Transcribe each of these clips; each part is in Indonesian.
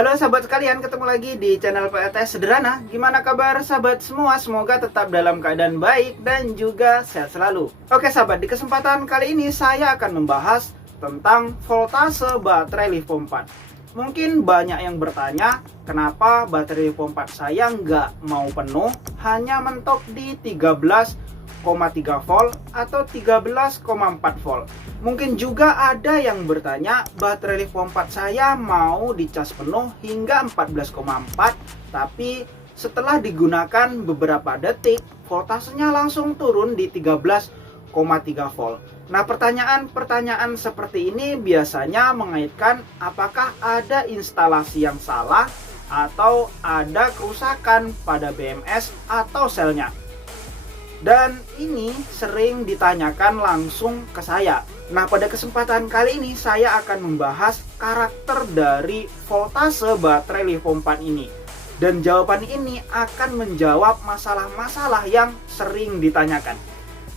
Halo sahabat sekalian, ketemu lagi di channel PLTS Sederhana. Gimana kabar sahabat semua? Semoga tetap dalam keadaan baik dan juga sehat selalu. Oke sahabat, di kesempatan kali ini saya akan membahas tentang voltase baterai Livpo 4. Mungkin banyak yang bertanya, kenapa baterai Livpo 4 saya nggak mau penuh, hanya mentok di 13,3 volt atau 13,4 volt. Mungkin juga ada yang bertanya, baterai Livpo 4 saya mau dicas penuh hingga 14,4, tapi setelah digunakan beberapa detik, voltasenya langsung turun di 13,3 volt. Nah, pertanyaan-pertanyaan seperti ini biasanya mengaitkan apakah ada instalasi yang salah atau ada kerusakan pada BMS atau selnya. Dan ini sering ditanyakan langsung ke saya. Nah, pada kesempatan kali ini saya akan membahas karakter dari voltase baterai Livpo 4 ini. Dan jawaban ini akan menjawab masalah-masalah yang sering ditanyakan.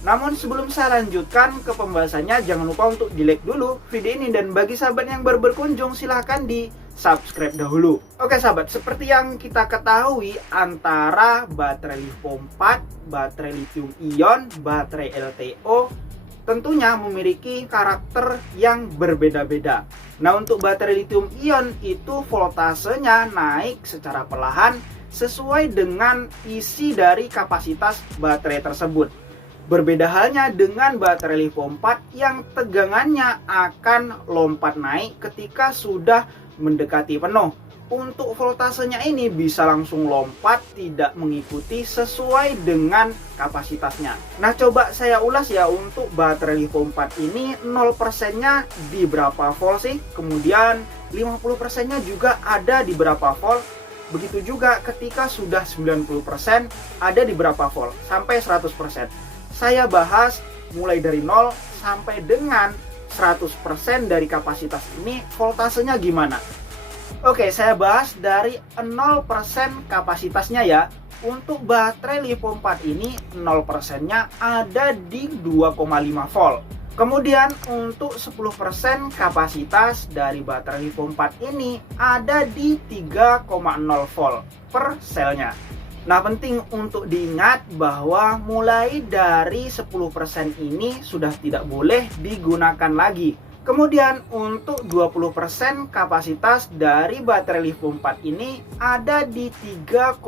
Namun sebelum saya lanjutkan ke pembahasannya, jangan lupa untuk di-like dulu video ini. Dan bagi sahabat yang baru berkunjung, silahkan di-subscribe dahulu. Oke sahabat, seperti yang kita ketahui, antara baterai Livpo 4, baterai lithium ion, baterai LTO tentunya memiliki karakter yang berbeda-beda. Nah, untuk baterai lithium ion itu voltasenya naik secara perlahan sesuai dengan isi dari kapasitas baterai tersebut. Berbeda halnya dengan baterai Livpo 4 yang tegangannya akan lompat naik ketika sudah mendekati penuh. Untuk voltasenya ini bisa langsung lompat, tidak mengikuti sesuai dengan kapasitasnya. Nah, coba saya ulas ya, untuk baterai Livpo 4 ini 0%-nya di berapa volt sih? Kemudian 50%-nya juga ada di berapa volt? Begitu juga ketika sudah 90% ada di berapa volt? Sampai 100%. Saya bahas mulai dari 0 sampai dengan 100% dari kapasitas ini voltasenya gimana. Oke, saya bahas dari 0% kapasitasnya ya. Untuk baterai Livpo 4 ini 0%-nya ada di 2,5 volt. Kemudian untuk 10% kapasitas dari baterai Livpo 4 ini ada di 3,0 volt per selnya. Nah, penting untuk diingat bahwa mulai dari 10% ini sudah tidak boleh digunakan lagi. Kemudian untuk 20% kapasitas dari baterai Livpo 4 ini ada di 3,2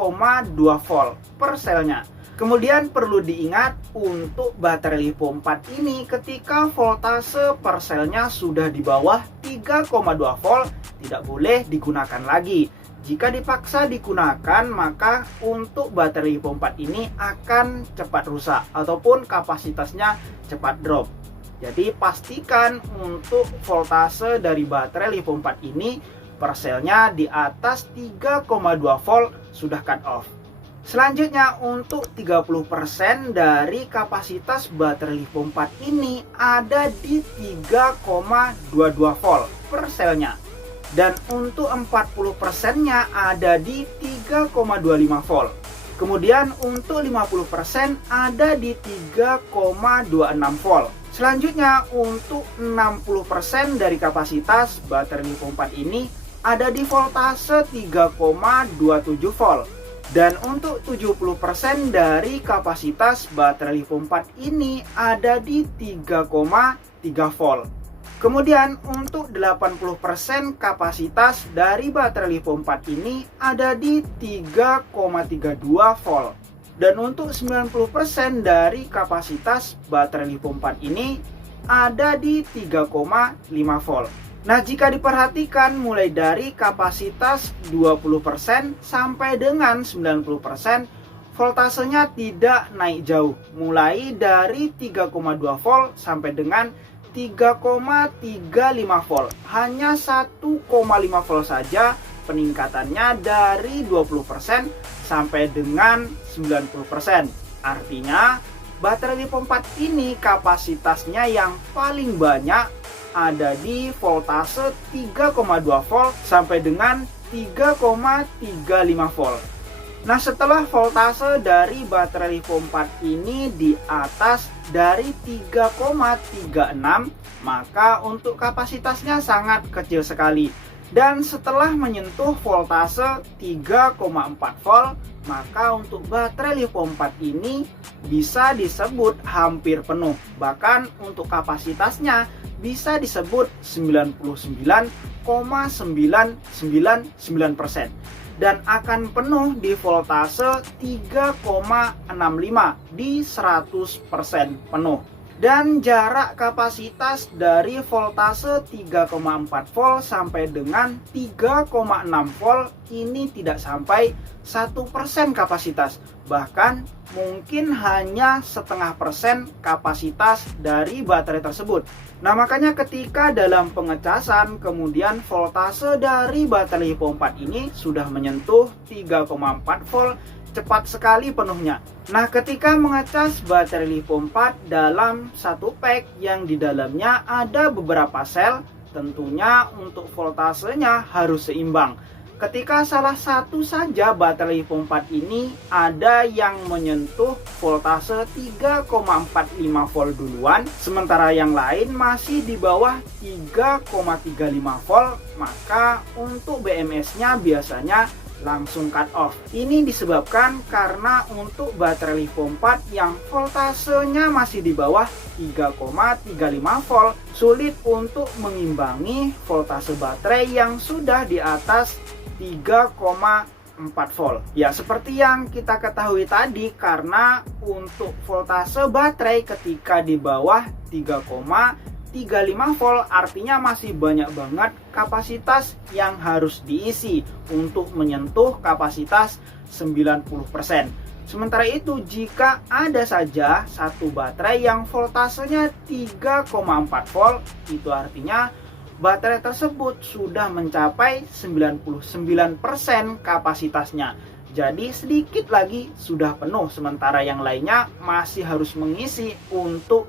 volt per selnya. Kemudian perlu diingat untuk baterai Livpo 4 ini ketika voltase per selnya sudah di bawah 3,2 volt tidak boleh digunakan lagi. Jika dipaksa digunakan, maka untuk baterai Livpo 4 ini akan cepat rusak ataupun kapasitasnya cepat drop. Jadi pastikan untuk voltase dari baterai Livpo 4 ini per selnya di atas 3,2 volt sudah cut off. Selanjutnya untuk 30% dari kapasitas baterai Livpo 4 ini ada di 3,22 volt per selnya. Dan untuk 40%-nya ada di 3,25 volt. Kemudian untuk 50% ada di 3,26 volt. Selanjutnya untuk 60% dari kapasitas baterai Livpo 4 ini ada di voltase 3,27 volt. Dan untuk 70% dari kapasitas baterai Livpo 4 ini ada di 3,3 volt. Kemudian untuk 80% kapasitas dari baterai Livpo 4 ini ada di 3,32 volt. Dan untuk 90% dari kapasitas baterai Livpo 4 ini ada di 3,5 volt. Nah, jika diperhatikan mulai dari kapasitas 20% sampai dengan 90%, voltasenya tidak naik jauh. Mulai dari 3,2 volt sampai dengan 3,35 volt. Hanya 1,5 volt saja peningkatannya dari 20% sampai dengan 90%. Artinya baterai Livpo 4 ini kapasitasnya yang paling banyak ada di voltase 3,2 volt sampai dengan 3,35 volt. Nah, setelah voltase dari baterai Livpo 4 ini di atas dari 3,36, maka untuk kapasitasnya sangat kecil sekali. Dan setelah menyentuh voltase 3,4 volt, maka untuk baterai Lithium 4 ini bisa disebut hampir penuh. Bahkan untuk kapasitasnya bisa disebut 99,999% dan akan penuh di voltase 3,65 di 100% penuh. Dan jarak kapasitas dari voltase 3,4 volt sampai dengan 3,6 volt ini tidak sampai 1% kapasitas, bahkan mungkin hanya 0,5% kapasitas dari baterai tersebut. Nah, makanya ketika dalam pengecasan kemudian voltase dari baterai Lithium 4 ini sudah menyentuh 3,4 volt, cepat sekali penuhnya. Nah, ketika mengecas baterai Lithium 4 dalam satu pack yang di dalamnya ada beberapa sel, tentunya untuk voltasenya harus seimbang. Ketika salah satu saja baterai Lithium 4 ini ada yang menyentuh voltase 3,45 volt duluan, sementara yang lain masih di bawah 3,35 volt, maka untuk BMS-nya biasanya langsung cut off. Ini disebabkan karena untuk baterai Lithium 4 yang voltasenya masih di bawah 3,35 volt, sulit untuk mengimbangi voltase baterai yang sudah di atas 3,4 volt. Ya, seperti yang kita ketahui tadi, karena untuk voltase baterai ketika di bawah 3,35 volt artinya masih banyak banget kapasitas yang harus diisi untuk menyentuh kapasitas 90%. Sementara itu, jika ada saja satu baterai yang voltasenya 3,4 volt, itu artinya baterai tersebut sudah mencapai 99% kapasitasnya. Jadi sedikit lagi sudah penuh, sementara yang lainnya masih harus mengisi untuk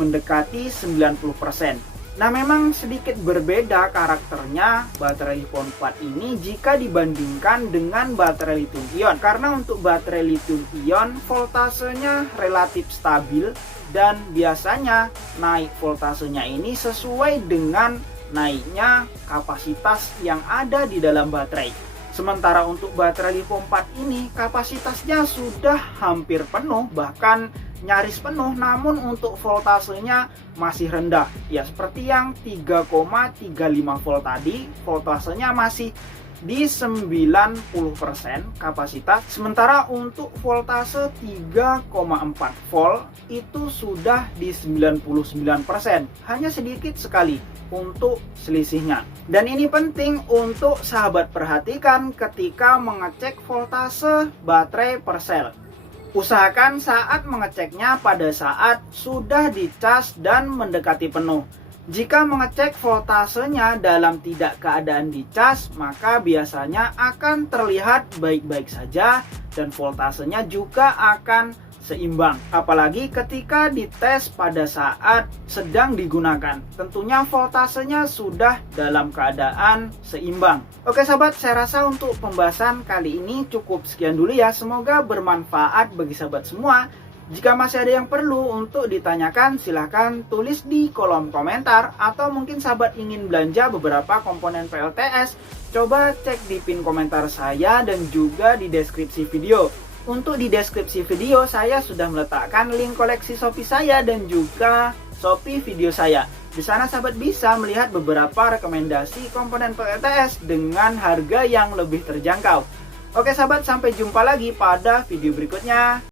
mendekati 90%. Nah, memang sedikit berbeda karakternya baterai Lithium 4 ini jika dibandingkan dengan baterai lithium ion. Karena untuk baterai lithium ion voltasenya relatif stabil dan biasanya naik voltasenya ini sesuai dengan naiknya kapasitas yang ada di dalam baterai. Sementara untuk baterai Lithium 4 ini kapasitasnya sudah hampir penuh, bahkan nyaris penuh, namun untuk voltasenya masih rendah. Ya, seperti yang 3,35 volt tadi, voltasenya masih di 90% kapasitas. Sementara untuk voltase 3,4 volt itu sudah di 99%. Hanya sedikit sekali untuk selisihnya. Dan ini penting untuk sahabat perhatikan ketika mengecek voltase baterai per sel. Usahakan saat mengeceknya pada saat sudah dicas dan mendekati penuh. Jika mengecek voltasenya dalam tidak keadaan dicas, maka biasanya akan terlihat baik-baik saja dan voltasenya juga akan seimbang. Apalagi ketika dites pada saat sedang digunakan, tentunya voltasenya sudah dalam keadaan seimbang. Oke sahabat, saya rasa untuk pembahasan kali ini cukup sekian dulu ya. Semoga bermanfaat bagi sahabat semua. Jika masih ada yang perlu untuk ditanyakan, silahkan tulis di kolom komentar. Atau mungkin sahabat ingin belanja beberapa komponen PLTS, coba cek di pin komentar saya dan juga di deskripsi video. Untuk di deskripsi video saya sudah meletakkan link koleksi Shopee saya dan juga Shopee video saya. Di sana sahabat bisa melihat beberapa rekomendasi komponen PLTS dengan harga yang lebih terjangkau. Oke sahabat, sampai jumpa lagi pada video berikutnya.